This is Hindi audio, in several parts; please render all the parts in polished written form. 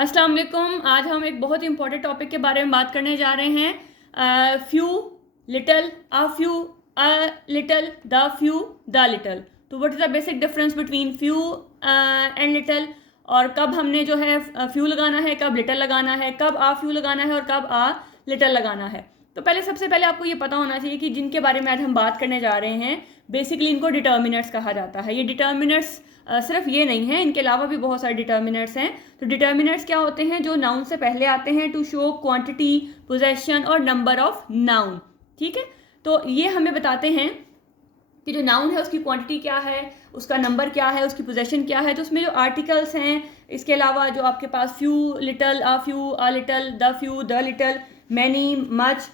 अस्सलाम वालेकुम। आज हम एक बहुत इंपॉर्टेंट टॉपिक के बारे में बात करने जा रहे हैं। Few, little, a few, a little, the few, the little. तो what is the basic difference between few and little, और कब हमने जो है फ्यू लगाना है, कब लिटिल लगाना है, कब आ फ्यू लगाना है और कब आ लिटिल लगाना है। तो सबसे पहले आपको ये पता होना चाहिए कि जिनके बारे में आज हम बात करने जा रहे हैं बेसिकली इनको डिटर्मिनर्स कहा जाता है। ये डिटर्मिनर्स सिर्फ ये नहीं है, इनके अलावा भी बहुत सारे डिटर्मिनर्स हैं। तो डिटर्मिनर्स क्या होते हैं? जो नाउन से पहले आते हैं टू शो क्वांटिटी, पोजेशन और नंबर ऑफ नाउन। ठीक है, तो ये हमें बताते हैं कि जो नाउन है उसकी क्वांटिटी क्या है, उसका नंबर क्या है, उसकी पोजेशन क्या है। तो उसमें जो आर्टिकल्स हैं, इसके अलावा जो आपके पास few, little, a few, a little, the few, the little, many, much,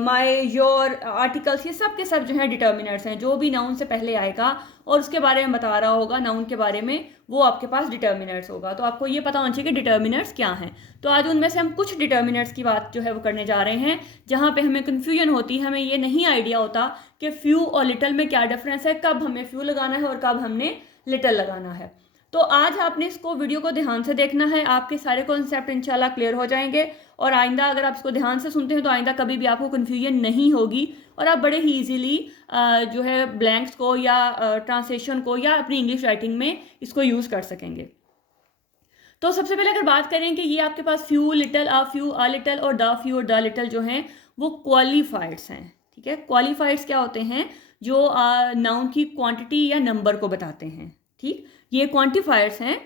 my, your, articles, ये सब के सब जो है डिटर्मिनर्स हैं। जो भी नाउन से पहले आएगा और उसके बारे में बता रहा होगा नाउन के बारे में, वो आपके पास डिटर्मिनर्स होगा। तो आपको ये पता होना चाहिए कि डिटर्मिनर्स क्या हैं। तो आज उनमें से हम कुछ डिटर्मिनर्स की बात जो है वो करने जा रहे हैं, जहाँ पे हमें कन्फ्यूजन होती है, हमें ये नहीं आइडिया होता कि फ्यू और लिटिल में क्या डिफरेंस है, कब हमें फ्यू लगाना है और कब हमने लिटिल लगाना है। तो आज आपने इसको वीडियो को ध्यान से देखना है, आपके सारे कॉन्सेप्ट इंशाल्लाह क्लियर हो जाएंगे। और आइंदा अगर आप इसको ध्यान से सुनते हैं तो आइंदा कभी भी आपको कन्फ्यूजन नहीं होगी और आप बड़े ही ईजीली जो है ब्लैंक्स को या ट्रांसलेशन को या अपनी इंग्लिश राइटिंग में इसको यूज़ कर सकेंगे। तो सबसे पहले अगर बात करें कि ये आपके पास few, little, a few, a little और द फ्यू और द लिटिल जो हैं वो क्वालिफाइड्स हैं। ठीक है, क्वालिफाइड्स क्या होते हैं? जो नाउन की क्वांटिटी या नंबर को बताते हैं। ठीक, ये क्वांटिफायर्स हैं।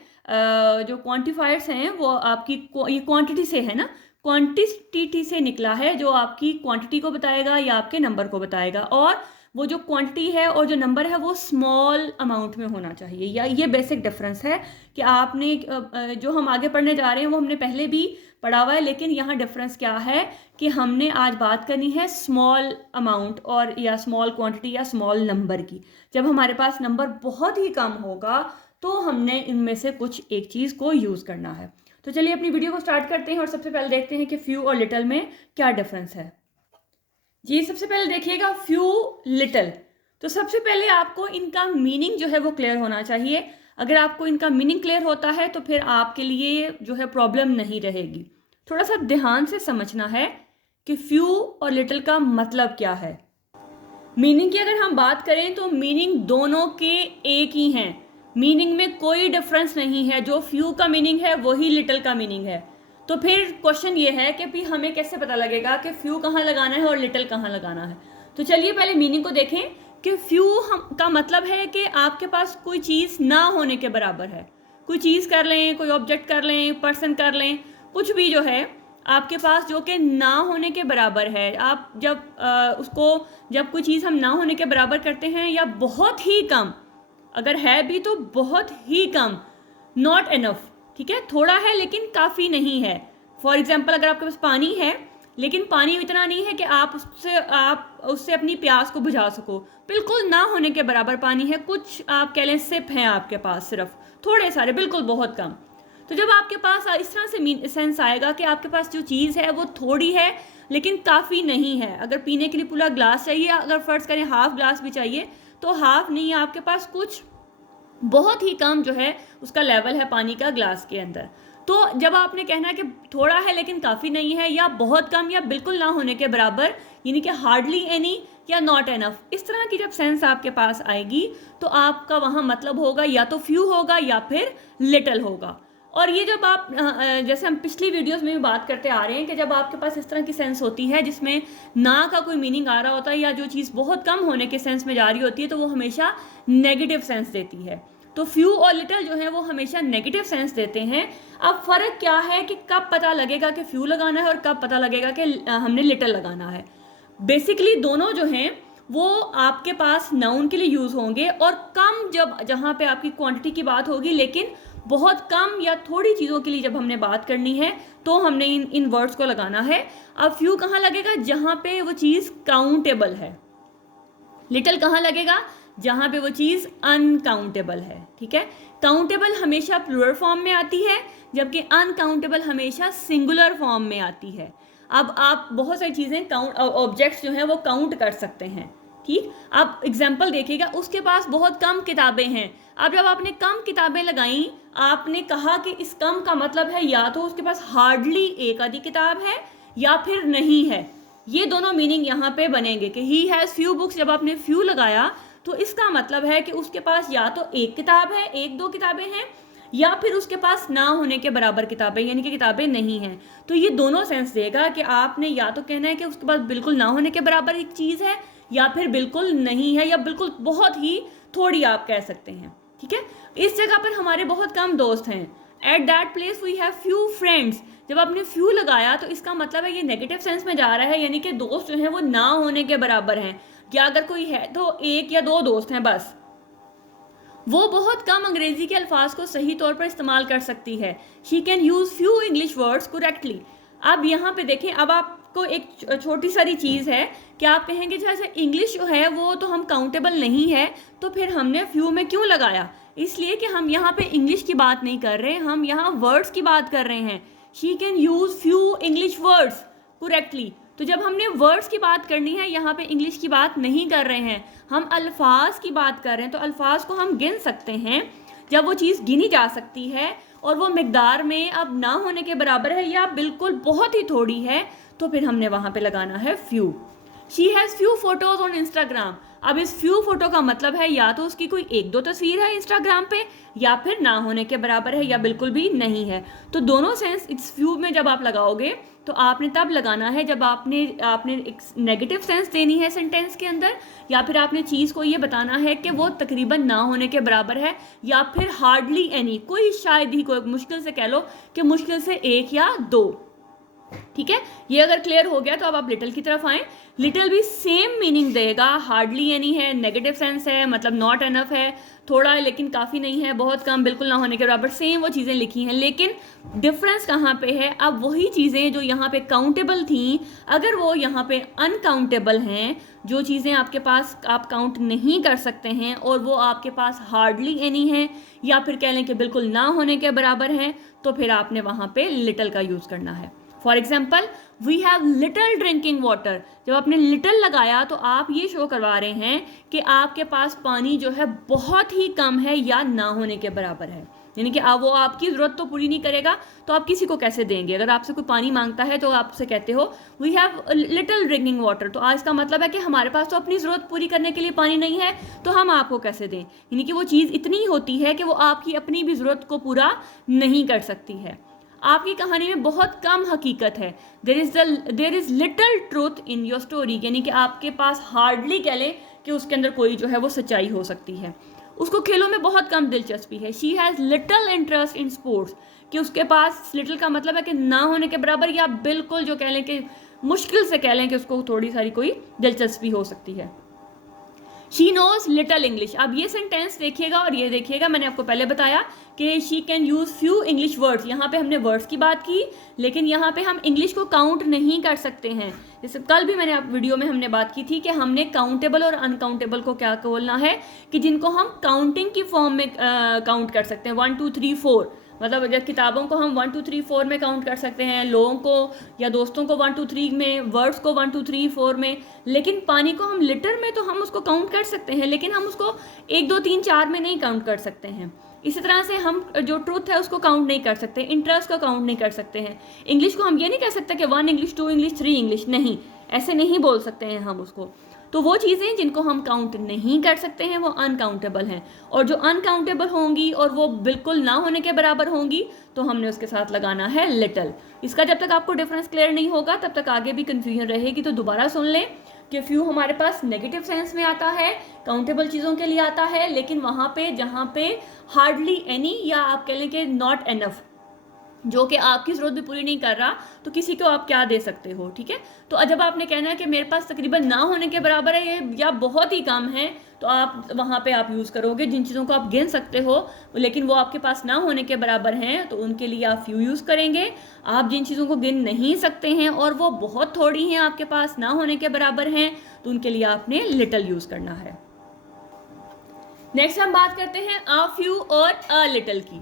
जो क्वांटिफायर्स हैं वो आपकी ये क्वांटिटी से है ना, क्वांटिटी से निकला है, जो आपकी क्वांटिटी को बताएगा या आपके नंबर को बताएगा। और वो जो क्वांटिटी है और जो नंबर है वो स्मॉल अमाउंट में होना चाहिए। या ये बेसिक डिफरेंस है कि आपने जो हम आगे पढ़ने जा रहे हैं वो हमने पहले भी पढ़ा हुआ है, लेकिन यहाँ डिफरेंस क्या है कि हमने आज बात करनी है स्मॉल अमाउंट और या स्मॉल क्वांटिटी या स्मॉल नंबर की। जब हमारे पास नंबर बहुत ही कम होगा तो हमने इनमें से कुछ एक चीज़ को यूज़ करना है। तो चलिए अपनी वीडियो को स्टार्ट करते हैं और सबसे पहले देखते हैं कि फ्यू और लिटिल में क्या डिफरेंस है। जी, सबसे पहले देखिएगा फ्यू, लिटिल। तो सबसे पहले आपको इनका मीनिंग जो है वो क्लियर होना चाहिए। अगर आपको इनका मीनिंग क्लियर होता है तो फिर आपके लिए जो है प्रॉब्लम नहीं रहेगी। थोड़ा सा ध्यान से समझना है कि फ्यू और लिटिल का मतलब क्या है। मीनिंग की अगर हम बात करें तो मीनिंग दोनों के एक ही हैं, मीनिंग में कोई डिफरेंस नहीं है। जो फ्यू का मीनिंग है वही लिटिल का मीनिंग है। तो फिर क्वेश्चन ये है कि फिर हमें कैसे पता लगेगा कि फ्यू कहाँ लगाना है और लिटिल कहाँ लगाना है। तो चलिए पहले मीनिंग को देखें कि फ्यू का मतलब है कि आपके पास कोई चीज़ ना होने के बराबर है। कोई चीज़ कर लें, कोई ऑब्जेक्ट कर लें, पर्सन कर लें, कुछ भी जो है आपके पास जो कि ना होने के बराबर है। आप जब जब कोई चीज़ हम ना होने के बराबर करते हैं या बहुत ही कम, अगर है भी तो बहुत ही कम, नॉट इनफ। ठीक है, थोड़ा है लेकिन काफ़ी नहीं है। फॉर एग्जाम्पल अगर आपके पास पानी है लेकिन पानी इतना नहीं है कि आप उससे अपनी प्यास को बुझा सको, बिल्कुल ना होने के बराबर पानी है। कुछ आप कह लें सिप हैं आपके पास, सिर्फ थोड़े सारे, बिल्कुल बहुत कम। तो जब आपके पास इस तरह से सेंस आएगा कि आपके पास जो चीज़ है वो थोड़ी है लेकिन काफ़ी नहीं है। अगर पीने के लिए पूरा ग्लास चाहिए, अगर फ़र्ज़ करें हाफ ग्लास भी चाहिए, तो हाफ नहीं है आपके पास, कुछ बहुत ही कम जो है उसका लेवल है पानी का ग्लास के अंदर। तो जब आपने कहना है कि थोड़ा है लेकिन काफ़ी नहीं है, या बहुत कम या बिल्कुल ना होने के बराबर, यानी कि हार्डली एनी या नॉट एनफ, इस तरह की जब सेंस आपके पास आएगी तो आपका वहाँ मतलब होगा या तो फ्यू होगा या फिर लिटिल होगा। और ये जब आप जैसे हम पिछली वीडियोस में भी बात करते आ रहे हैं कि जब आपके पास इस तरह की सेंस होती है जिसमें ना का कोई मीनिंग आ रहा होता है या जो चीज़ बहुत कम होने के सेंस में जा रही होती है, तो वो हमेशा नेगेटिव सेंस देती है। तो फ्यू और लिटिल जो है वो हमेशा नेगेटिव सेंस देते हैं। अब फ़र्क क्या है कि कब पता लगेगा कि फ्यू लगाना है और कब पता लगेगा कि हमने लिटिल लगाना है। बेसिकली दोनों जो हैं वो आपके पास नाउन के लिए यूज़ होंगे, और कम जब जहाँ पे आपकी क्वांटिटी की बात होगी, लेकिन बहुत कम या थोड़ी चीज़ों के लिए जब हमने बात करनी है तो हमने इन वर्ड्स को लगाना है। अब फ्यू कहाँ लगेगा? जहाँ पे वो चीज़ काउंटेबल है। लिटिल कहाँ लगेगा? जहाँ पे वो चीज़ अनकाउंटेबल है। ठीक है, काउंटेबल हमेशा प्लूरल फॉर्म में आती है, जबकि अनकाउंटेबल हमेशा सिंगुलर फॉर्म में आती है। अब आप बहुत सारी चीज़ें ऑब्जेक्ट्स जो हैं वो काउंट कर सकते हैं, ठीक, अब एग्जाम्पल देखिएगा, उसके पास बहुत कम किताबें हैं। अब जब आपने कम किताबें लगाई, आपने कहा कि इस कम का मतलब है या तो उसके पास हार्डली एक आधी किताब है या फिर नहीं है। ये दोनों मीनिंग यहाँ पे बनेंगे कि ही हैज़ फ्यू बुक्स, जब आपने फ्यू लगाया तो इसका मतलब है कि उसके पास या तो एक किताब है, एक दो किताबें हैं, या फिर उसके पास ना होने के बराबर किताबें, यानी कि किताबें नहीं हैं। तो ये दोनों सेंस देगा कि आपने या तो कहना है कि उसके पास बिल्कुल ना होने के बराबर एक चीज़ है, या फिर बिल्कुल नहीं है, या बिल्कुल बहुत ही थोड़ी आप कह सकते हैं। ठीक है, इस जगह पर हमारे बहुत कम दोस्त हैं। At that place we have few friends, जब आपने फ्यू लगाया तो इसका मतलब है ये नेगेटिव सेंस में जा रहा है, यानी कि दोस्त जो हैं वो ना होने के बराबर हैं, या अगर कोई है तो एक या दो दोस्त हैं बस। वो बहुत कम अंग्रेजी के अल्फाज को सही तौर पर इस्तेमाल कर सकती है। She can use few English words correctly. अब यहाँ पे देखें, अब आपको एक छोटी सारी चीज़ है कि आप कहेंगे जैसे इंग्लिश जो है वो तो हम काउंटेबल नहीं है, तो फिर हमने फ्यू में क्यों लगाया? इसलिए कि हम यहाँ पे इंग्लिश की बात नहीं कर रहे, हम यहाँ वर्ड्स की बात कर रहे हैं। She can use few English words correctly. तो जब हमने वर्ड्स की बात करनी है, यहाँ पे इंग्लिश की बात नहीं कर रहे हैं, हम अल्फाज की बात कर रहे हैं। तो अल्फाज को हम गिन सकते हैं, जब वो चीज़ गिनी जा सकती है और वो मिकदार में अब ना होने के बराबर है या बिल्कुल बहुत ही थोड़ी है, तो फिर हमने वहाँ पे लगाना है few. She has few photos on Instagram. अब इस फ्यू फोटो का मतलब है या तो उसकी कोई एक दो तस्वीर है इंस्टाग्राम पे, या फिर ना होने के बराबर है, या बिल्कुल भी नहीं है। तो दोनों सेंस इस फ्यू में जब आप लगाओगे तो आपने तब लगाना है जब आपने एक नेगेटिव सेंस देनी है सेंटेंस के अंदर, या फिर आपने चीज़ को ये बताना है कि वो तकरीबन ना होने के बराबर है, या फिर हार्डली एनी, कोई शायद ही, कोई मुश्किल से कह लो कि मुश्किल से एक या दो। ठीक है, ये अगर क्लियर हो गया तो अब आप लिटिल की तरफ आएँ। लिटिल भी सेम मीनिंग देगा, हार्डली एनी है, नेगेटिव सेंस है, मतलब नॉट एनफ है, थोड़ा है लेकिन काफ़ी नहीं है, बहुत कम, बिल्कुल ना होने के बराबर, सेम वो चीज़ें लिखी हैं। लेकिन डिफरेंस कहाँ पे है? अब वही चीज़ें जो यहाँ पे काउंटेबल थी, अगर वो यहाँ पे अनकाउंटेबल हैं, जो चीज़ें आपके पास आप काउंट नहीं कर सकते हैं और वो आपके पास हार्डली एनी है, या फिर कह लें कि बिल्कुल ना होने के बराबर हैं, तो फिर आपने वहाँ पे लिटिल का यूज़ करना है। For example, we have little drinking water. जब आपने लिटल लगाया तो आप ये शो करवा रहे हैं कि आपके पास पानी जो है बहुत ही कम है या ना होने के बराबर है, यानी कि वो आपकी ज़रूरत तो पूरी नहीं करेगा, तो आप किसी को कैसे देंगे? अगर आपसे कोई पानी मांगता है तो आप उसे कहते हो we have little drinking water, तो आज का मतलब है कि हमारे पास तो अपनी ज़रूरत पूरी करने के लिए पानी नहीं है, तो हम आपको कैसे दें? यानी कि वो चीज़ इतनी होती है कि वो आपकी अपनी भी ज़रूरत को पूरा नहीं कर सकती है। आपकी कहानी में बहुत कम हकीकत है, there is little truth in your story, यानी कि आपके पास हार्डली कह लें कि उसके अंदर कोई जो है वो सच्चाई हो सकती है। उसको खेलों में बहुत कम दिलचस्पी है। She has little interest in sports, कि उसके पास लिटल का मतलब है कि ना होने के बराबर, या बिल्कुल जो कह लें कि मुश्किल से कह लें कि उसको थोड़ी सारी कोई दिलचस्पी हो सकती है। She knows little English. अब ये सेंटेंस देखिएगा और ये देखिएगा, मैंने आपको पहले बताया कि she can use few English words. यहाँ पे हमने वर्ड्स की बात की, लेकिन यहाँ पे हम इंग्लिश को काउंट नहीं कर सकते हैं। जैसे कल भी मैंने आप वीडियो में हमने बात की थी कि हमने काउंटेबल और अनकाउंटेबल को क्या बोलना है, कि जिनको हम काउंटिंग की फॉर्म में काउंट कर सकते हैं, 1 2 3 4, मतलब अगर किताबों को हम 1 2 3 4 में काउंट कर सकते हैं, लोगों को या दोस्तों को 1 2 3 में, वर्ड्स को 1 2 3 4 में, लेकिन पानी को हम लीटर में तो हम उसको काउंट कर सकते हैं, लेकिन हम उसको 1 2 3 4 में नहीं काउंट कर सकते हैं। इसी तरह से हम जो ट्रूथ है उसको काउंट नहीं कर सकते, इंटरेस्ट को काउंट नहीं कर सकते हैं। इंग्लिश को हम ये नहीं कह सकते कि 1 इंग्लिश 2 इंग्लिश 3 इंग्लिश, नहीं, ऐसे नहीं बोल सकते हैं हम उसको। तो वो चीज़ें जिनको हम काउंट नहीं कर सकते हैं वो अनकाउंटेबल हैं, और जो अनकाउंटेबल होंगी और वो बिल्कुल ना होने के बराबर होंगी तो हमने उसके साथ लगाना है लिटल। इसका जब तक आपको डिफरेंस क्लियर नहीं होगा तब तक आगे भी कन्फ्यूजन रहेगी। तो दोबारा सुन लें कि फ्यू हमारे पास नेगेटिव सेंस में आता है, काउंटेबल चीज़ों के लिए आता है, लेकिन वहाँ पे जहाँ पे हार्डली एनी, या आप कह लें कि नॉट एनफ, जो कि आपकी ज़रूरत भी पूरी नहीं कर रहा, तो किसी को आप क्या दे सकते हो। ठीक है, तो जब आपने कहना है कि मेरे पास तकरीबन ना होने के बराबर है ये, या बहुत ही कम है, तो आप वहाँ पे आप यूज़ करोगे जिन चीज़ों को आप गिन सकते हो लेकिन वो आपके पास ना होने के बराबर हैं, तो उनके लिए आप फ्यू यूज़ करेंगे। आप जिन चीज़ों को गिन नहीं सकते हैं और वो बहुत थोड़ी हैं, आपके पास ना होने के बराबर हैं, तो उनके लिए आपने लिटल यूज़ करना है। नेक्स्ट हम बात करते हैं आ फ्यू और अ लिटल की।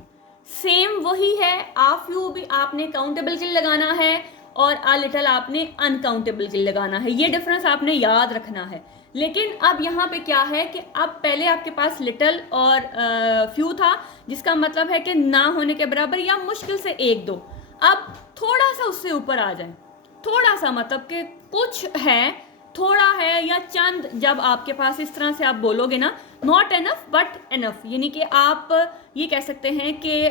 सेम वही है, आ फ्यू भी आपने काउंटेबल के लिए लगाना है और आ लिटल आपने अनकाउंटेबल के लिए लगाना है। ये डिफरेंस आपने याद रखना है। लेकिन अब यहाँ पे क्या है कि अब पहले आपके पास लिटल और फ्यू था, जिसका मतलब है कि ना होने के बराबर या मुश्किल से एक दो। अब थोड़ा सा उससे ऊपर आ जाए, थोड़ा सा मतलब कि कुछ है, थोड़ा है या चंद, जब आपके पास इस तरह से आप बोलोगे ना, नॉट एनफ बट एनफ, यानी कि आप ये कह सकते हैं कि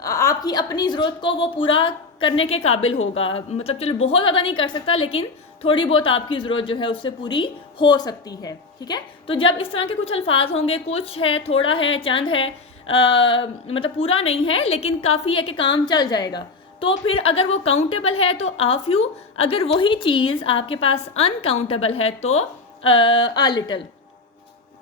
आपकी अपनी ज़रूरत को वो पूरा करने के काबिल होगा। मतलब चलो बहुत ज़्यादा नहीं कर सकता, लेकिन थोड़ी बहुत आपकी ज़रूरत जो है उससे पूरी हो सकती है। ठीक है, तो जब इस तरह के कुछ अल्फाज होंगे, कुछ है, थोड़ा है, चंद है, मतलब पूरा नहीं है लेकिन काफ़ी है कि काम चल जाएगा, तो फिर अगर वो काउंटेबल है तो आ फ्यू, अगर वही चीज़ आपके पास अनकाउंटेबल है तो आ लिटल।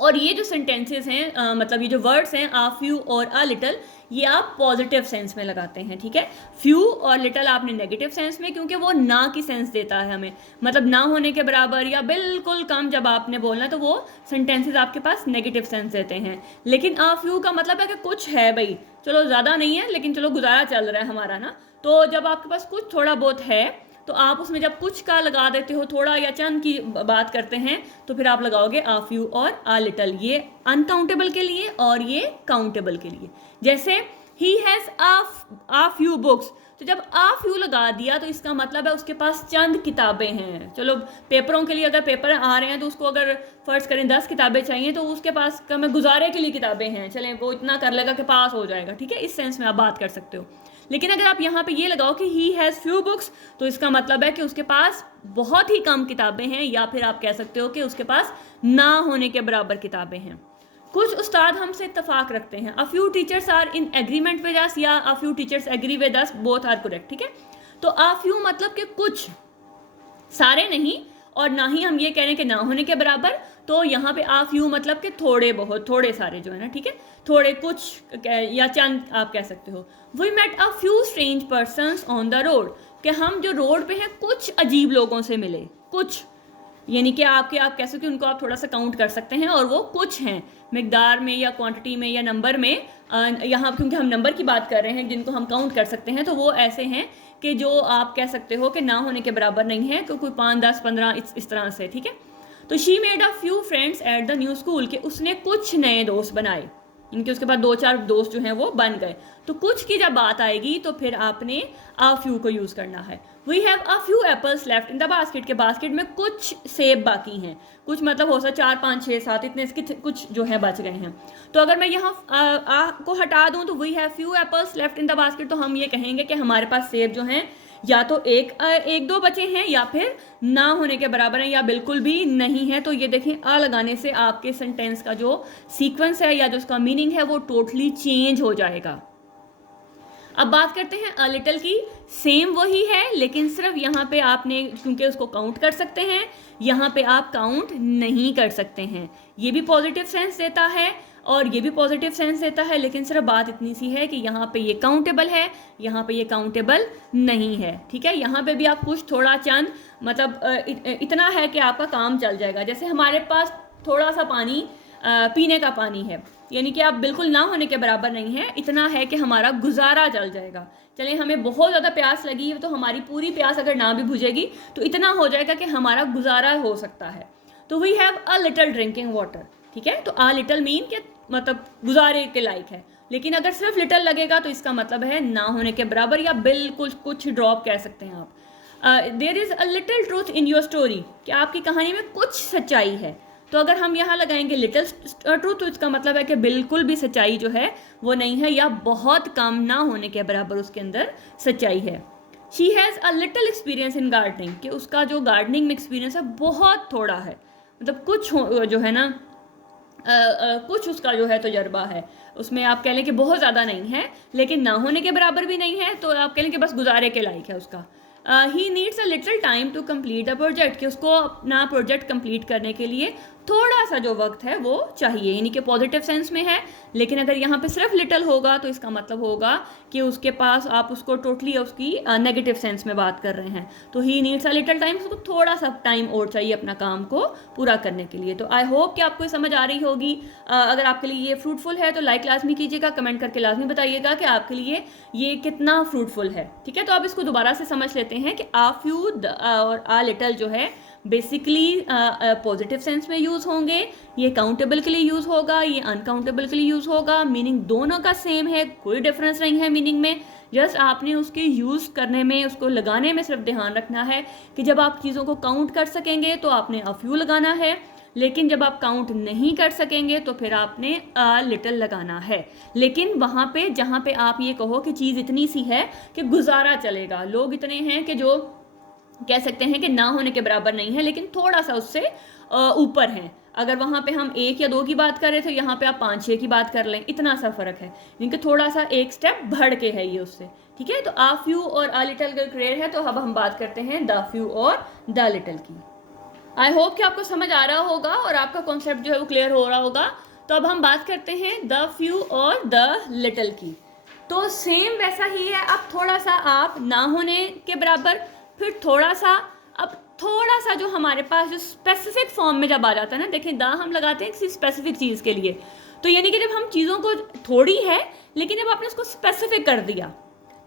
और ये जो सेंटेंसेस हैं, मतलब ये जो वर्ड्स हैं आ फ्यू और आ लिटल, ये आप पॉजिटिव सेंस में लगाते हैं। ठीक है, फ्यू और लिटल आपने नेगेटिव सेंस में, क्योंकि वो ना की सेंस देता है हमें, मतलब ना होने के बराबर या बिल्कुल कम जब आपने बोलना तो वो सेंटेंसेस आपके पास नेगेटिव सेंस देते हैं। लेकिन आ फ्यू का मतलब है कि कुछ है भाई, चलो ज़्यादा नहीं है लेकिन चलो गुजारा चल रहा है हमारा ना। तो जब आपके पास कुछ थोड़ा बहुत है तो आप उसमें जब कुछ का लगा देते हो, थोड़ा या चंद की बात करते हैं, तो फिर आप लगाओगे आ फ्यू और आ लिटल, ये अनकाउंटेबल के लिए और ये काउंटेबल के लिए। जैसे he has uh few books, तो जब आ फ्यू लगा दिया तो इसका मतलब है उसके पास चंद किताबें हैं। चलो पेपरों के लिए अगर पेपर आ रहे हैं तो उसको अगर फर्ज करें 10 किताबें चाहिए तो उसके पास कम गुजारे के लिए किताबें हैं, चलें वो इतना कर लेगा कि पास हो जाएगा। ठीक है, इस सेंस में आप बात कर सकते हो। लेकिन अगर आप यहाँ पे ये लगाओ कि ही हैज़ फ्यू बुक्स, तो इसका मतलब है कि उसके पास बहुत ही कम किताबें हैं, या फिर आप कह सकते हो कि उसके पास ना होने के बराबर किताबें हैं। कुछ उस्ताद हमसे इत्तफाक रखते हैं, a few teachers are in agreement with us या a few teachers agree with us, both are correct. ठीक है, तो अ फ्यू मतलब कि कुछ, सारे नहीं, और ना ही हम ये कह रहे हैं कि ना होने के बराबर, तो यहाँ पे आ फ्यू मतलब कि थोड़े बहुत, थोड़े सारे जो है ना। ठीक है, थोड़े कुछ या चंद आप कह सकते हो। We met a few strange persons on the road, कि हम जो रोड पे हैं कुछ अजीब लोगों से मिले, कुछ यानी कि आप कह सकते हो उनको आप थोड़ा सा काउंट कर सकते हैं, और वो कुछ हैं मिकदार में या क्वांटिटी में या नंबर में। यहाँ क्योंकि हम नंबर की बात कर रहे हैं जिनको हम काउंट कर सकते हैं, तो वो ऐसे हैं कि जो आप कह सकते हो कि ना होने के बराबर नहीं है, तो कोई 5, 10, 15 इस तरह से। ठीक है, तो she made a few friends at the new school, कि उसने कुछ नए दोस्त बनाए, इनके उसके बाद 2-4 दोस्त जो हैं वो बन गए। तो कुछ की जब बात आएगी तो फिर आपने आ फ्यू को यूज़ करना है। We have a few apples left in the basket, के बास्केट में कुछ सेब बाकी हैं, कुछ मतलब हो सकता 4, 5, 6, 7 इतने इसके कुछ जो है बच गए हैं। तो अगर मैं यहाँ आ को हटा दूँ तो we have few apples left in the basket, तो हम ये कहेंगे कि हमारे पास सेब जो हैं या तो एक दो बचे हैं, या फिर ना होने के बराबर हैं, या बिल्कुल भी नहीं है। तो ये देखें, आ लगाने से आपके सेंटेंस का जो सीक्वेंस है या जो उसका मीनिंग है वो टोटली चेंज हो जाएगा। अब बात करते हैं अ लिटल की। सेम वही है, लेकिन सिर्फ यहाँ पे आपने क्योंकि उसको काउंट कर सकते हैं, यहाँ पे आप काउंट नहीं कर सकते हैं। ये भी पॉजिटिव सेंस देता है और ये भी पॉजिटिव सेंस देता है, लेकिन सिर्फ बात इतनी सी है कि यहाँ पे ये काउंटेबल है, यहाँ पे ये काउंटेबल नहीं है। ठीक है, यहाँ पे भी आप कुछ थोड़ा चंद मतलब इतना है कि आपका काम चल जाएगा। जैसे हमारे पास थोड़ा सा पानी पीने का पानी है, यानी कि आप बिल्कुल ना होने के बराबर नहीं है, इतना है कि हमारा गुजारा चल जाएगा। चलिए हमें बहुत ज़्यादा प्यास लगी है तो हमारी पूरी प्यास अगर ना भी बुझेगी तो इतना हो जाएगा कि हमारा गुजारा हो सकता है। तो we have a little drinking water. ठीक है, तो आ लिटल मीन के मतलब गुजारे के लायक है, लेकिन अगर सिर्फ लिटल लगेगा तो इसका मतलब है ना होने के बराबर या बिल्कुल कुछ ड्रॉप कह सकते हैं आप। There is a little truth in your story, कि आपकी कहानी में कुछ सच्चाई है। तो अगर हम यहाँ लगाएंगे लिटिल ट्रूथ तो इसका मतलब है कि बिल्कुल भी सच्चाई जो है वो नहीं है, या बहुत कम ना होने के बराबर उसके अंदर सच्चाई है। She has a little experience in gardening, कि उसका जो गार्डनिंग में एक्सपीरियंस है बहुत थोड़ा है, मतलब कुछ जो है ना कुछ उसका जो है तजर्बा है, उसमें आप कह लें कि बहुत ज़्यादा नहीं है लेकिन ना होने के बराबर भी नहीं है, तो आप कह लें कि बस गुजारे के लायक है उसका। He needs a little time to complete the project, कि उसको अपना प्रोजेक्ट कंप्लीट करने के लिए थोड़ा सा जो वक्त है वो चाहिए, यानी कि पॉजिटिव सेंस में है। लेकिन अगर यहाँ पे सिर्फ लिटिल होगा तो इसका मतलब होगा कि उसके पास आप उसको टोटली उसकी नेगेटिव सेंस में बात कर रहे हैं। तो ही नीड्स अ लिटिल टाइम, उसको थोड़ा सा टाइम और चाहिए अपना काम को पूरा करने के लिए। तो आई होप कि आपको समझ आ रही होगी। अगर आपके लिए ये फ्रूटफुल है तो लाइक लाजमी कीजिएगा, कमेंट करके लाजमी बताइएगा कि आपके लिए ये कितना फ्रूटफुल है। ठीक है, तो अब इसको दोबारा से समझ लेते हैं कि आ फ्यू और आ लिटिल जो है बेसिकली पॉजिटिव सेंस में यूज़ होंगे, ये काउंटेबल के लिए यूज़ होगा, ये अनकाउंटेबल के लिए यूज़ होगा। मीनिंग दोनों का सेम है, कोई डिफरेंस नहीं है मीनिंग में। जस्ट आपने उसके यूज़ करने में, उसको लगाने में सिर्फ ध्यान रखना है कि जब आप चीज़ों को काउंट कर सकेंगे तो आपने अ फ्यू लगाना है, लेकिन जब आप काउंट नहीं कर सकेंगे तो फिर आपने अ लिटल लगाना है। लेकिन वहाँ पे जहाँ पे आप ये कहो कि चीज़ इतनी सी है कि गुजारा चलेगा, लोग इतने हैं कि जो कह सकते हैं कि ना होने के बराबर नहीं है, लेकिन थोड़ा सा उससे ऊपर हैं। अगर वहाँ पे हम 1 या 2 की बात कर रहे थे, यहाँ पे आप 5-6 की बात कर लें, इतना सा फ़र्क है, इनके थोड़ा सा एक स्टेप बढ़ के है ये उससे। ठीक है, तो आ फ्यू और अ लिटल का क्लियर है। तो अब हम बात करते हैं द फ्यू और द लिटल की। आई होप कि आपको समझ आ रहा होगा और आपका कॉन्सेप्ट जो है वो क्लियर हो रहा होगा। तो अब हम बात करते हैं द फ्यू और द लिटल की। तो सेम वैसा ही है, अब थोड़ा सा आप ना होने के बराबर, फिर थोड़ा सा, अब थोड़ा सा जो हमारे पास जो स्पेसिफिक फॉर्म में जब आ जाता है ना, देखें द हम लगाते हैं किसी स्पेसिफिक चीज़ के लिए, तो यानी कि जब हम चीज़ों को थोड़ी है, लेकिन जब आपने उसको स्पेसिफिक कर दिया,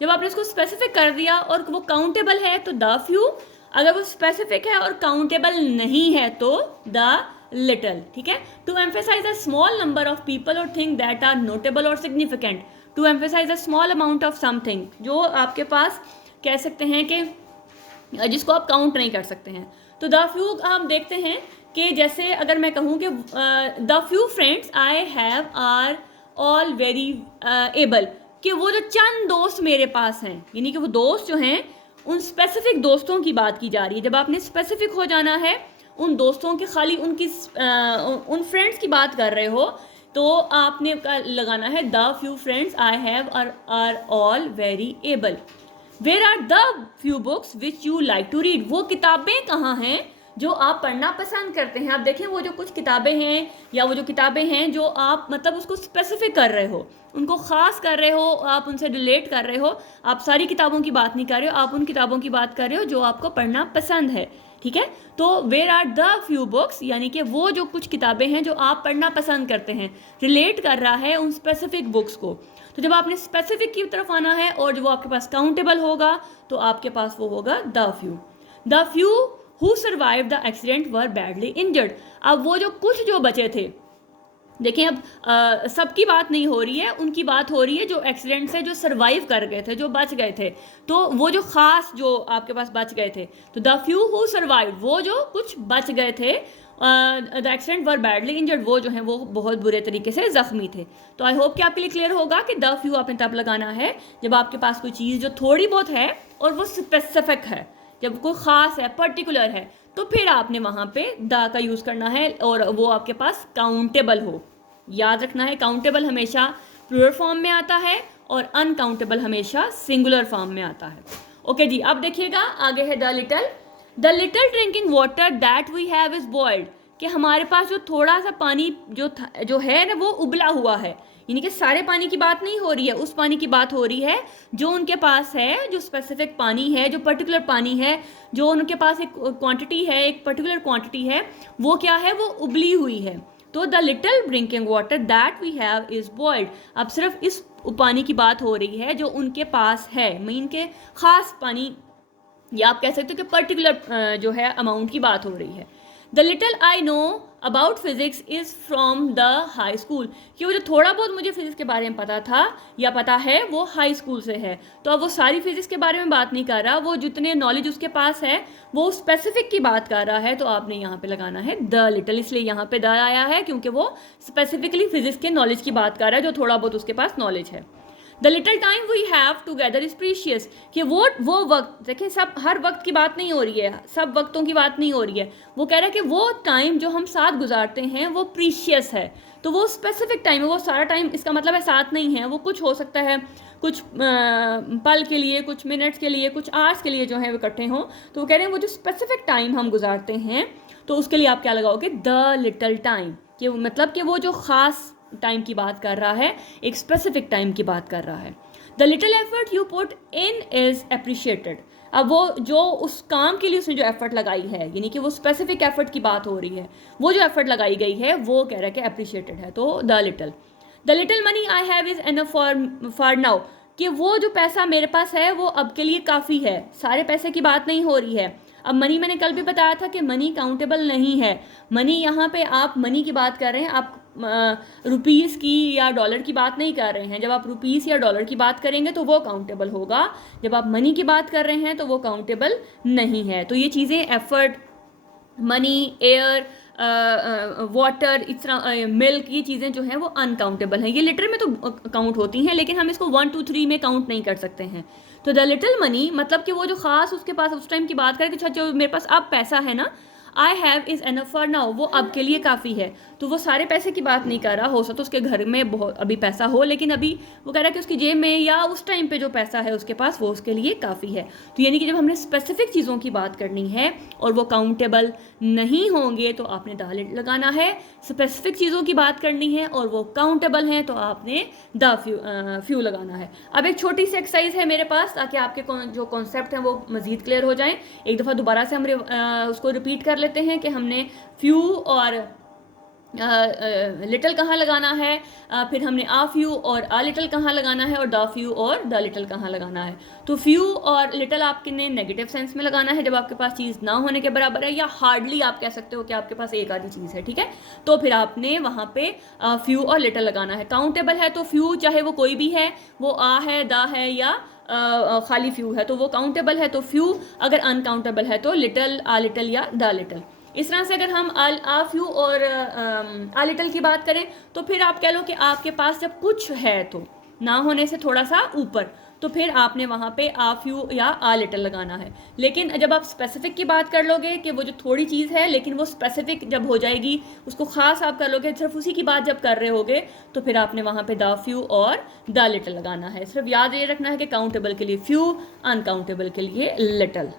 जब आपने उसको स्पेसिफिक कर दिया और वो काउंटेबल है तो द फ्यू, अगर वो स्पेसिफिक है और काउंटेबल नहीं है तो द लिटल। ठीक है, to emphasise a small number of people or thing that are notable or significant, to emphasise a small amount of something, जो आपके पास कह सकते हैं कि जिसको आप काउंट नहीं कर सकते हैं। तो द फ्यू हम देखते हैं कि जैसे अगर मैं कहूँ कि the few friends I have are all very able, कि वो जो चंद दोस्त मेरे पास हैं, यानी कि वो दोस्त जो हैं उन स्पेसिफिक दोस्तों की बात की जा रही है। जब आपने स्पेसिफिक हो जाना है, उन दोस्तों की खाली उनकी उन फ्रेंड्स की बात कर रहे हो, तो आपने लगाना है the few friends I have are all very able. Where are the few books which you like to read, वो किताबें कहाँ हैं जो आप पढ़ना पसंद करते हैं। आप देखें वो जो कुछ किताबें हैं या वो जो किताबें हैं जो आप मतलब उसको स्पेसिफिक कर रहे हो, उनको ख़ास कर रहे हो, आप उनसे रिलेट कर रहे हो। आप सारी किताबों की बात नहीं कर रहे हो, आप उन किताबों की बात कर रहे हो जो आपको पढ़ना पसंद है। ठीक है, तो where are the few books, यानी कि वो जो कुछ किताबें हैं जो आप पढ़ना पसंद करते हैं, रिलेट कर रहा है उन स्पेसिफिक बुक्स को। तो जब आपने स्पेसिफिक की तरफ आना है और जो आपके पास काउंटेबल होगा तो आपके पास वो होगा the few. The few who survive the accident were badly injured, अब वो जो कुछ जो बचे थे, देखें अब सबकी बात नहीं हो रही है, उनकी बात हो रही है जो एक्सीडेंट से जो सर्वाइव कर गए थे, जो बच गए थे, तो वो जो ख़ास जो आपके पास बच गए थे, तो द फ्यू हु सर्वाइव, वो जो कुछ बच गए थे, the accident were badly injured, वो जो है वो बहुत बुरे तरीके से ज़ख्मी थे। तो आई होप कि आपके लिए क्लियर होगा कि द फ्यू आपने तब लगाना है जब आपके पास कोई चीज़ जो थोड़ी बहुत है और वो स्पेसिफिक है, जब कोई ख़ास है, पर्टिकुलर है, तो फिर आपने वहाँ पे द का यूज़ करना है और वो आपके पास काउंटेबल हो। याद रखना है, काउंटेबल हमेशा प्लूरल फॉर्म में आता है और अनकाउंटेबल हमेशा सिंगुलर फॉर्म में आता है। ओके जी, अब देखिएगा आगे है the little. The little drinking water that we have is boiled, कि हमारे पास जो थोड़ा सा पानी जो है ना वो उबला हुआ है, यानी कि सारे पानी की बात नहीं हो रही है, उस पानी की बात हो रही है जो उनके पास है, जो स्पेसिफिक पानी है, जो पर्टिकुलर पानी है, जो उनके पास एक क्वांटिटी है, एक पर्टिकुलर क्वांटिटी है, वो क्या है, वो उबली हुई है। तो the little drinking water that we have is boiled, अब सिर्फ इस पानी की बात हो रही है जो उनके पास है, मीन के ख़ास पानी, या आप कह सकते हो कि पर्टिकुलर जो है अमाउंट की बात हो रही है। The little I know about physics is from the high school, कि वो जो थोड़ा बहुत मुझे फिजिक्स के बारे में पता था या पता है वो हाई स्कूल से है। तो अब वो सारी फिजिक्स के बारे में बात नहीं कर रहा, वो जितने नॉलेज उसके पास है वो स्पेसिफिक की बात कर रहा है, तो आपने यहाँ पे लगाना है द लिटल। इसलिए यहाँ पे द आया है क्योंकि वो स्पेसिफिकली फिजिक्स के नॉलेज की बात कर रहा है, जो थोड़ा बहुत उसके पास नॉलेज है। The little time we have together is precious, कि वो वक्त, देखिए सब हर वक्त की बात नहीं हो रही है, सब वक्तों की बात नहीं हो रही है, वो कह रहा है कि वो टाइम जो हम साथ गुजारते हैं वो प्रीशियस है, तो वो स्पेसिफिक टाइम है, वो सारा टाइम इसका मतलब है साथ नहीं है, वो कुछ हो सकता है, कुछ पल के लिए, कुछ मिनट्स के लिए, कुछ आवर्स के लिए जो है वो इकट्ठे हों, तो वो कह रहे हैं वो जो स्पेसिफिक टाइम हम गुजारते हैं, तो उसके लिए आप क्या लगाओगे, द लिटल टाइम, कि मतलब कि वो जो ख़ास टाइम की बात कर रहा है, एक स्पेसिफिक टाइम की बात कर रहा है। The little effort you put in is appreciated, अब वो जो उस काम के लिए उसने जो एफर्ट लगाई है, यानी कि वो स्पेसिफिक एफर्ट की बात हो रही है, वो जो एफर्ट लगाई गई है वो कह रहा है कि अप्रिशिएटेड है, तो the little money I have is enough for now, कि वो जो पैसा मेरे पास है वो अब के लिए काफ़ी है, सारे पैसे की बात नहीं हो रही है, अब मनी मैंने कल भी बताया था कि मनी काउंटेबल नहीं है। मनी यहाँ पे आप मनी की बात कर रहे हैं, आप रुपीज़ की या डॉलर की बात नहीं कर रहे हैं। जब आप रुपीज़ या डॉलर की बात करेंगे तो वो काउंटेबल होगा, जब आप मनी की बात कर रहे हैं तो वो काउंटेबल नहीं है। तो ये चीज़ें एफर्ट, मनी, एयर, वाटर, इस तरह मिल्क, ये चीज़ें जो हैं वो अनकाउंटेबल हैं। ये लिटर में तो काउंट होती हैं, लेकिन हम इसको 1 2 3 में काउंट नहीं कर सकते हैं। तो द लिटिल मनी मतलब कि वो जो ख़ास उसके पास उस टाइम की बात करें कि अच्छा मेरे पास अब पैसा है ना, I have is enough for now, वो अब के लिए काफ़ी है। तो वो सारे पैसे की बात नहीं कर रहा, हो सकता तो उसके घर में बहुत अभी पैसा हो, लेकिन अभी वो कह रहा है कि उसकी जेब में या उस टाइम पे जो पैसा है उसके पास वो उसके लिए काफ़ी है। तो यानी कि जब हमने स्पेसिफिक चीज़ों की बात करनी है और वो काउंटेबल नहीं होंगे तो आपने द लिटिल लगाना है। स्पेसिफिक चीज़ों की बात करनी है और वो काउंटेबल हैं तो आपने द फ्यू लगाना है। अब एक छोटी सी एक्सरसाइज है मेरे पास, ताकि आपके जो कॉन्सेप्ट हैं वो मज़ीद क्लियर हो जाएं। एक दफ़ा दोबारा से हम उसको रिपीट कर लेते हैं कि हमने फ्यू और लिटिल कहाँ लगाना है, फिर हमने आ फ्यू और आ लिटिल कहाँ लगाना है, और द फ्यू और द लिटिल कहाँ लगाना है। तो फ्यू और लिटिल आपने नेगेटिव सेंस में लगाना है, जब आपके पास चीज़ ना होने के बराबर है, या हार्डली आप कह सकते हो कि आपके पास एक आधी चीज़ है, ठीक है। तो फिर आपने वहाँ पे फ्यू और लिटिल लगाना है। काउंटेबल है तो फ्यू चाहे वो कोई भी है, वो आ है, द है, या खाली फ्यू है, तो वो काउंटेबल है तो फ्यू। अगर अनकाउंटेबल है तो लिटिल, आ लिटिल या द लिटिल। इस तरह से अगर हम आ फ्यू और आ लिटिल की बात करें तो फिर आप कह लो कि आपके पास जब कुछ है तो ना होने से थोड़ा सा ऊपर, तो फिर आपने वहाँ पे आ फ्यू या आ लिटिल लगाना है। लेकिन जब आप स्पेसिफिक की बात कर लोगे कि वो जो थोड़ी चीज़ है लेकिन वो स्पेसिफिक जब हो जाएगी, उसको ख़ास आप कर लोगे, सिर्फ उसी की बात जब कर रहे होगे, तो फिर आपने वहाँ पे द फ्यू और द लिटिल लगाना है। सिर्फ याद ये रखना है कि काउंटेबल के लिए फ्यू, अनकाउंटेबल के लिए लिटिल।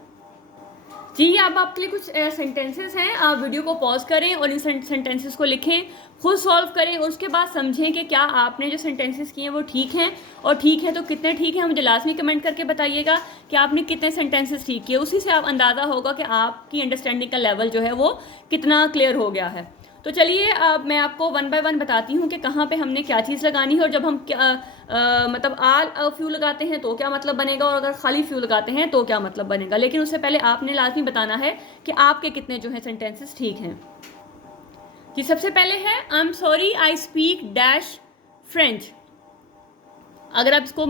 जी, अब आपके लिए कुछ सेंटेंसेस हैं, आप वीडियो को पॉज करें और इन सेंटेंसेस को लिखें, खुद सॉल्व करें और उसके बाद समझें कि क्या आपने जो सेंटेंसेस किए हैं वो ठीक हैं, और ठीक है तो कितने ठीक हैं। मुझे लाजमी कमेंट करके बताइएगा कि आपने कितने सेंटेंसेस ठीक किए। उसी से आप अंदाज़ा होगा कि आपकी अंडरस्टैंडिंग का लेवल जो है वो कितना क्लियर हो गया है। तो चलिए अब मैं आपको 1 बाय 1 बताती हूँ कि कहाँ पे हमने क्या चीज़ लगानी है, और जब हम क्या मतलब आ फ्यू लगाते हैं तो क्या मतलब बनेगा, और अगर खाली फ्यू लगाते हैं तो क्या मतलब बनेगा। लेकिन उससे पहले आपने लाजमी बताना है कि आपके कितने जो है सेंटेंसेस ठीक हैं। जी, सबसे पहले है I am sorry I speak dash French. अगर आप इसको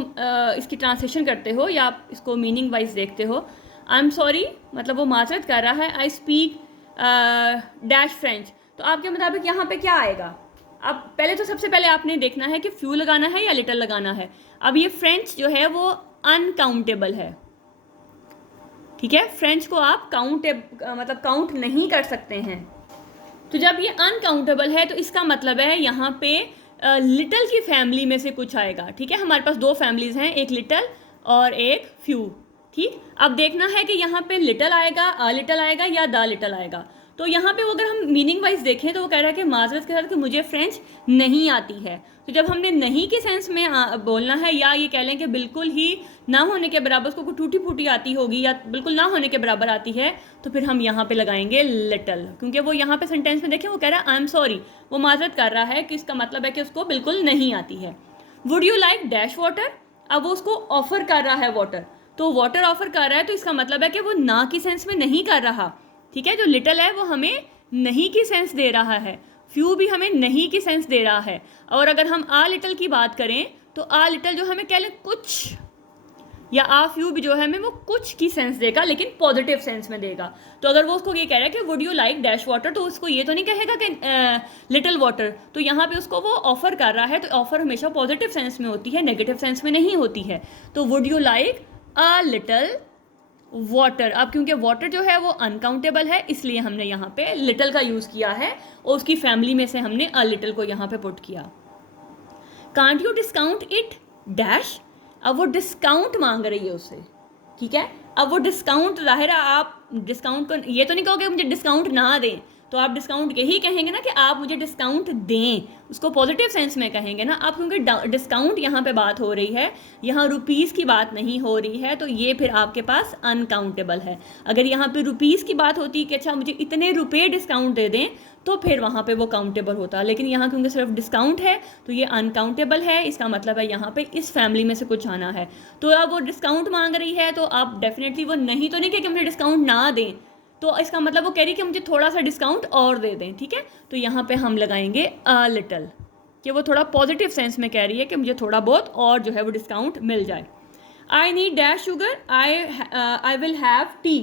इसकी ट्रांसलेशन करते हो या आप इसको मीनिंग वाइज देखते हो, आई एम सॉरी मतलब वो माजरत कर रहा है, आई स्पीक डैश फ्रेंच, तो आपके मुताबिक यहाँ पे क्या आएगा। अब पहले तो सबसे पहले आपने देखना है कि फ्यू लगाना है या लिटिल लगाना है। अब ये फ्रेंच जो है वो अनकाउंटेबल है, ठीक है। फ्रेंच को आप मतलब काउंट नहीं कर सकते हैं। तो जब ये अनकाउंटेबल है तो इसका मतलब है यहाँ पे लिटिल की फैमिली में से कुछ आएगा, ठीक है। हमारे पास दो फैमिलीज हैं, एक लिटिल और एक फ्यू, ठीक। अब देखना है कि यहाँ पे लिटिल आएगा, आ लिटिल आएगा या द लिटिल आएगा। तो यहाँ पे वो अगर हम मीनिंग वाइज देखें तो वो कह रहा है कि माजरत के साथ कि मुझे फ्रेंच नहीं आती है। तो जब हमने नहीं के सेंस में बोलना है, या ये कह लें कि बिल्कुल ही ना होने के बराबर उसको कोई टूटी फूटी आती होगी या बिल्कुल ना होने के बराबर आती है, तो फिर हम यहाँ पे लगाएंगे लिटिल, क्योंकि वो यहाँ पे सेंटेंस में देखें वो कह रहा है आई एम सॉरी, वो माजरत कर रहा है कि इसका मतलब है कि उसको बिल्कुल नहीं आती है। Would you like dash water, अब वो उसको ऑफर कर रहा है वाटर, तो वाटर ऑफर कर रहा है तो इसका मतलब है कि वो ना की सेंस में नहीं कर रहा, ठीक है। जो लिटिल है वो हमें नहीं की सेंस दे रहा है, फ्यू भी हमें नहीं की सेंस दे रहा है। और अगर हम आ लिटिल की बात करें तो आ लिटिल जो हमें कह लें कुछ, या आ फ्यू भी जो है हमें वो कुछ की सेंस देगा, लेकिन पॉजिटिव सेंस में देगा। तो अगर वो उसको ये कह रहा है कि would you like dash water, तो उसको ये तो नहीं कहेगा कि लिटिल वाटर, तो यहाँ पे उसको वो ऑफर कर रहा है। तो ऑफर हमेशा पॉजिटिव सेंस में होती है, नेगेटिव सेंस में नहीं होती है। तो would you like a little water. अब क्योंकि वाटर जो है वो अनकाउंटेबल है, इसलिए हमने यहाँ पे लिटिल का यूज़ किया है और उसकी फैमिली में से हमने अ लिटिल को यहाँ पे पुट किया। Can't you discount it dash, अब वो डिस्काउंट मांग रही है उससे, ठीक है। अब वो डिस्काउंट, जाहिर है आप डिस्काउंट को ये तो नहीं कहोगे मुझे डिस्काउंट ना दें, तो आप डिस्काउंट यही कहेंगे ना कि आप मुझे डिस्काउंट दें, उसको पॉजिटिव सेंस में कहेंगे ना आप, क्योंकि डिस्काउंट यहाँ पे बात हो रही है, यहाँ रुपीज़ की बात नहीं हो रही है, तो ये फिर आपके पास अनकाउंटेबल है। अगर यहाँ पे रुपीज़ की बात होती कि अच्छा मुझे इतने रुपये डिस्काउंट दे दें, तो फिर वहाँ पे वो काउंटेबल होता, लेकिन यहाँ क्योंकि सिर्फ डिस्काउंट है तो ये अनकाउंटेबल है। इसका मतलब है यहाँ पे इस फैमिली में से कुछ आना है। तो अब वो डिस्काउंट मांग रही है तो आप डेफिनेटली वो नहीं तो नहीं कि मुझे डिस्काउंट ना दें, तो इसका मतलब वो कह रही है कि मुझे थोड़ा सा डिस्काउंट और दे दें, ठीक है। तो यहाँ पे हम लगाएंगे अ लिटल, कि वो थोड़ा पॉजिटिव सेंस में कह रही है कि मुझे थोड़ा बहुत और जो है वो डिस्काउंट मिल जाए। I need dash sugar, I will have T.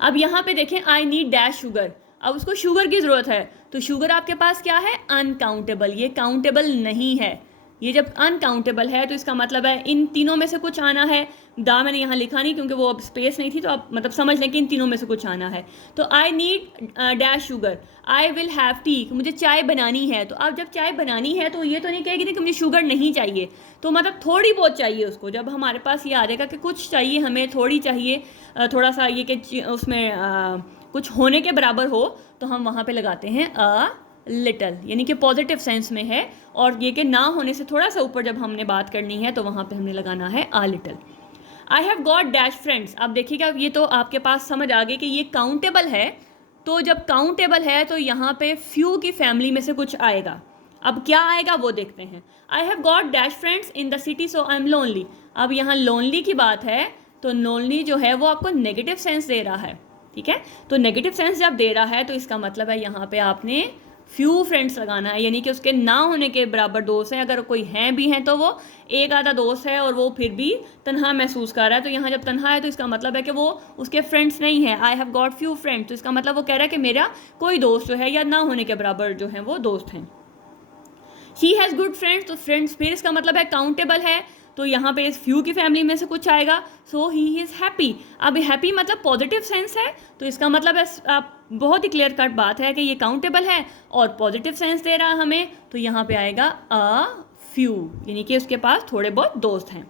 अब यहाँ पे देखें आई नीड डैश शुगर, अब उसको शुगर की ज़रूरत है, तो शुगर आपके पास क्या है, अनकाउंटेबल, ये काउंटेबल नहीं है। ये जब अनकाउंटेबल है तो इसका मतलब है इन तीनों में से कुछ आना है। दा मैंने यहाँ लिखा नहीं क्योंकि वो अब स्पेस नहीं थी, तो आप मतलब समझ लें कि इन तीनों में से कुछ आना है। तो I need dash sugar, I will have T, मुझे चाय बनानी है। तो अब जब चाय बनानी है तो ये तो नहीं कहेगी कि मुझे शुगर नहीं चाहिए, तो मतलब थोड़ी बहुत चाहिए उसको। जब हमारे पास ये आ जाएगा कि कुछ चाहिए हमें, थोड़ी चाहिए, थोड़ा सा ये कि उसमें कुछ होने के बराबर हो, तो हम वहाँ पे लगाते हैं अ लिटल, यानी कि पॉजिटिव सेंस में है। और ये कि ना होने से थोड़ा सा ऊपर जब हमने बात करनी है तो वहाँ पे हमने लगाना है a little. I have got dash friends, अब देखिएगा ये तो आपके पास समझ आ गई कि ये काउंटेबल है, तो जब काउंटेबल है तो यहाँ पे फ्यू की फैमिली में से कुछ आएगा। अब क्या आएगा वो देखते हैं। I have got dash friends in the city so I am lonely, अब यहाँ लोनली की बात है, तो लोनली जो है वो आपको नेगेटिव सेंस दे रहा है, ठीक है। तो नेगेटिव सेंस जब दे रहा है तो इसका मतलब है यहाँ पे आपने फ्यू फ्रेंड्स लगाना है, यानी कि उसके ना होने के बराबर दोस्त हैं। अगर कोई हैं भी हैं तो वो एक आधा दोस्त है और वो फिर भी तन्हा महसूस कर रहा है, तो यहाँ जब तन्हा है तो इसका मतलब है कि वो उसके फ्रेंड्स नहीं है। I have got few friends, तो इसका मतलब वो कह रहा है कि मेरा कोई दोस्त जो है या ना होने के बराबर जो है वो दोस्त हैं। शी हैज़ गुड फ्रेंड्स, तो फ्रेंड्स फिर इसका मतलब है काउंटेबल है, तो यहाँ पे इस फ्यू की फैमिली में से कुछ आएगा। सो ही इज़ हैप्पी, अब हैप्पी मतलब पॉजिटिव सेंस है, तो इसका मतलब है आप बहुत ही क्लियर कट बात है कि ये काउंटेबल है और पॉजिटिव सेंस दे रहा है हमें, तो यहाँ पे आएगा अ फ्यू, यानी कि उसके पास थोड़े बहुत दोस्त हैं।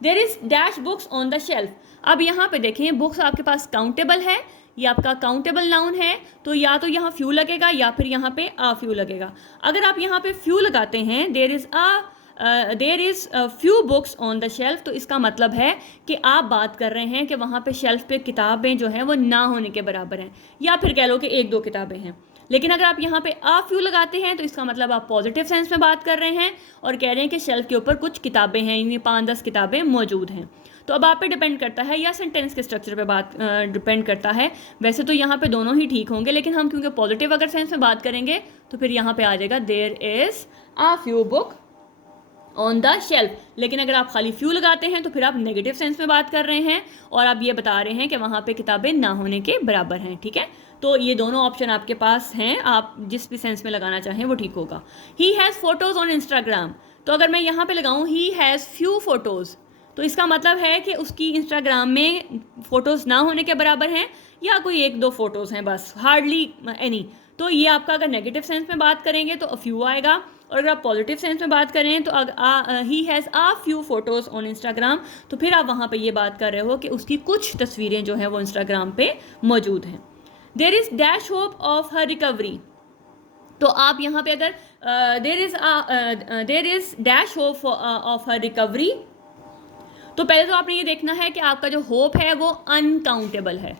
There is dash books on the shelf, अब यहाँ पे देखें बुक्स आपके पास काउंटेबल है, ये आपका काउंटेबल नाउन है, तो या तो यहाँ फ्यू लगेगा या फिर यहाँ पे अ फ्यू लगेगा। अगर आप यहाँ पे फ्यू लगाते हैं, there is few books on the shelf, तो इसका मतलब है कि आप बात कर रहे हैं कि वहाँ पे शेल्फ पे किताबें जो हैं वो ना होने के बराबर हैं, या फिर कह लो कि एक दो किताबें हैं। लेकिन अगर आप यहाँ पे अ फ्यू लगाते हैं तो इसका मतलब आप पॉजिटिव सेंस में बात कर रहे हैं और कह रहे हैं कि शेल्फ के ऊपर कुछ किताबें हैं, यानी 5-10 किताबें मौजूद हैं। तो अब आप पे डिपेंड करता है या सेंटेंस के स्ट्रक्चर पे बात डिपेंड करता है। वैसे तो यहाँ पे दोनों ही ठीक होंगे, लेकिन हम क्योंकि पॉजिटिव अगर सेंस में बात करेंगे तो फिर यहाँ पे आ जाएगा there is a few book on the shelf. लेकिन अगर आप खाली फ्यू लगाते हैं तो फिर आप नेगेटिव सेंस में बात कर रहे हैं और आप ये बता रहे हैं कि वहाँ पे किताबें ना होने के बराबर हैं, ठीक है। तो ये दोनों ऑप्शन आपके पास हैं, आप जिस भी सेंस में लगाना चाहें वो ठीक होगा। He has photos on Instagram, तो अगर मैं यहाँ पे लगाऊँ ही हैज़ फ्यू फोटोज़, तो इसका मतलब है कि उसकी इंस्टाग्राम में फ़ोटोज़ ना होने के बराबर हैं या कोई एक दो फ़ोटोज़ हैं बस, हार्डली एनी। तो ये आपका अगर नेगेटिव सेंस में बात करेंगे तो अ फ्यू आएगा, और अगर आप पॉजिटिव सेंस में बात करें तो he has a few photos on Instagram, तो फिर आप वहाँ पे ये बात कर रहे हो कि उसकी कुछ तस्वीरें जो हैं वो इंस्टाग्राम पे मौजूद हैं। There is dash hope of her recovery, तो आप यहाँ पे अगर there is dash hope of her recovery, तो पहले तो आपने ये देखना है कि आपका जो होप है वो अनकाउंटेबल है।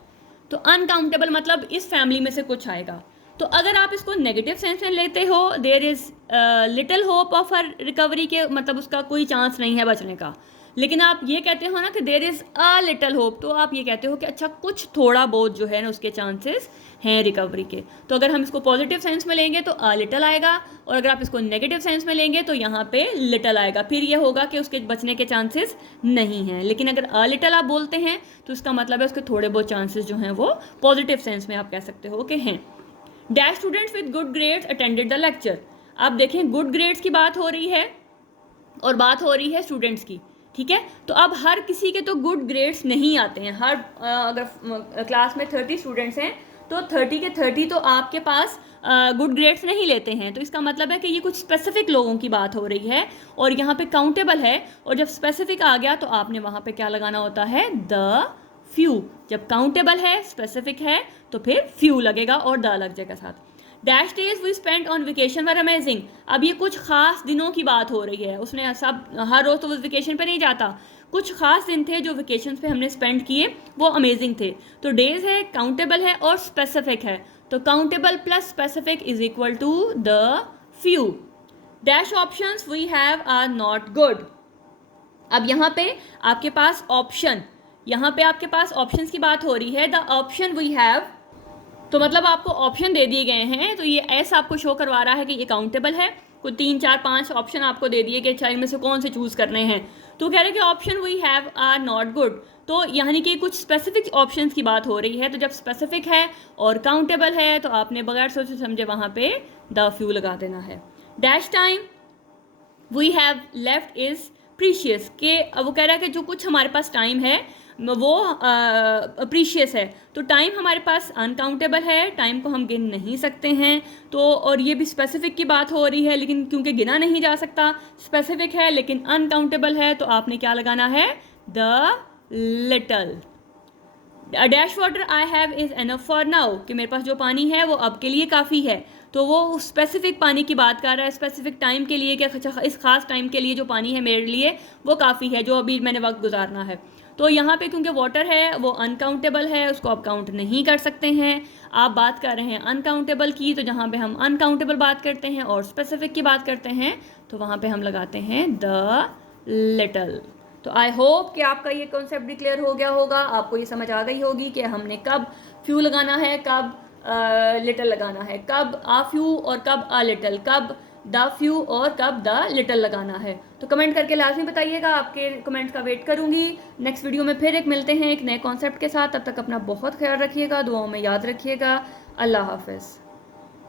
तो अनकाउंटेबल मतलब इस फैमिली में से कुछ आएगा। तो अगर आप इसको नेगेटिव सेंस में लेते हो, there is little hope of her recovery के मतलब उसका कोई चांस नहीं है बचने का। लेकिन आप ये कहते हो ना कि there is a little hope, तो आप ये कहते हो कि अच्छा कुछ थोड़ा बहुत जो है ना उसके चांसेस हैं रिकवरी के। तो अगर हम इसको पॉजिटिव सेंस में लेंगे तो अ लिटिल आएगा, और अगर आप इसको नेगेटिव सेंस में लेंगे तो यहाँ पे लिटिल आएगा। फिर ये होगा कि उसके बचने के चांसेस नहीं हैं। लेकिन अगर अ लिटिल आप बोलते हैं तो इसका मतलब है उसके थोड़े बहुत चांसेस जो हैं वो पॉजिटिव सेंस में आप कह सकते हो कि हैं। Dash students with good grades attended the lecture, आप देखें गुड ग्रेड्स की बात हो रही है और बात हो रही है स्टूडेंट्स की, ठीक है। तो अब हर किसी के तो गुड ग्रेड्स नहीं आते हैं। हर अगर क्लास में 30 स्टूडेंट्स हैं तो 30 के 30 तो आपके पास गुड ग्रेड्स नहीं लेते हैं। तो इसका मतलब है कि ये कुछ स्पेसिफिक लोगों की बात हो रही है और यहाँ पे काउंटेबल है, और जब स्पेसिफिक आ गया तो आपने वहाँ पे क्या लगाना होता है, द फ्यू। जब काउंटेबल है, स्पेसिफिक है, तो फिर फ्यू लगेगा और द लग जाएगा साथ। Dash days we spend on vacation were amazing. अब ये कुछ खास दिनों की बात हो रही है, उसने सब हर रोज़ तो उस वेकेशन पे नहीं जाता, कुछ खास दिन थे जो वेकेशन पे हमने स्पेंड किए, वो अमेजिंग थे। तो डेज है, काउंटेबल है और स्पेसिफिक है, तो countable plus specific is equal to the few. Dash options we have are not good. अब यहाँ पे आपके पास ऑप्शन, यहाँ पे आपके पास ऑप्शंस की बात हो रही है। द ऑप्शन वी हैव, तो मतलब आपको ऑप्शन दे दिए गए हैं, तो ये एस आपको शो करवा रहा है कि ये काउंटेबल है। कुछ 3 4 5 ऑप्शन आपको दे दिए कि अच्छा इनमें से कौन से चूज़ करने हैं, तो कह रहे हैं कि option we have are not good. तो यानी कि कुछ स्पेसिफिक ऑप्शंस की बात हो रही है, तो जब स्पेसिफिक है और काउंटेबल है तो आपने बगैर सोचे समझे वहाँ पे द फ्यू लगा देना है। Dash time we have left is precious, के वो कह रहा है कि जो कुछ हमारे पास टाइम है वो प्रीशियस है। तो टाइम हमारे पास अनकाउंटेबल है, टाइम को हम गिन नहीं सकते हैं। तो और ये भी स्पेसिफिक की बात हो रही है, लेकिन क्योंकि गिना नहीं जा सकता, स्पेसिफिक है लेकिन अनकाउंटेबल है, तो आपने क्या लगाना है, the little. Dash water I have is enough for now, कि मेरे पास जो पानी है वो अब के लिए काफ़ी है। तो वो स्पेसिफिक पानी की बात कर रहा है, स्पेसिफिक टाइम के लिए, कि इस खास टाइम के लिए जो पानी है मेरे लिए वो काफ़ी है, जो अभी मैंने वक्त गुजारना है। तो यहाँ पे क्योंकि वाटर है वो अनकाउंटेबल है, उसको आप काउंट नहीं कर सकते हैं। आप बात कर रहे हैं अनकाउंटेबल की, तो जहाँ पे हम अनकाउंटेबल बात करते हैं और स्पेसिफिक की बात करते हैं, तो वहाँ पे हम लगाते हैं द लिटल। तो आई होप कि आपका ये कॉन्सेप्ट भी क्लियर हो गया होगा, आपको ये समझ आ गई होगी कि हमने कब फ्यू लगाना है, कब लिटल लगाना है, कब आ फ्यू और कब आ लिटल, कब द फ्यू और कब द लिटल लगाना है। तो कमेंट करके लाजमी बताइएगा, आपके कमेंट्स का वेट करूंगी। नेक्स्ट वीडियो में फिर एक मिलते हैं एक नए कॉन्सेप्ट के साथ, तब तक अपना बहुत ख्याल रखिएगा, दुआओं में याद रखिएगा। अल्लाह हाफिज़।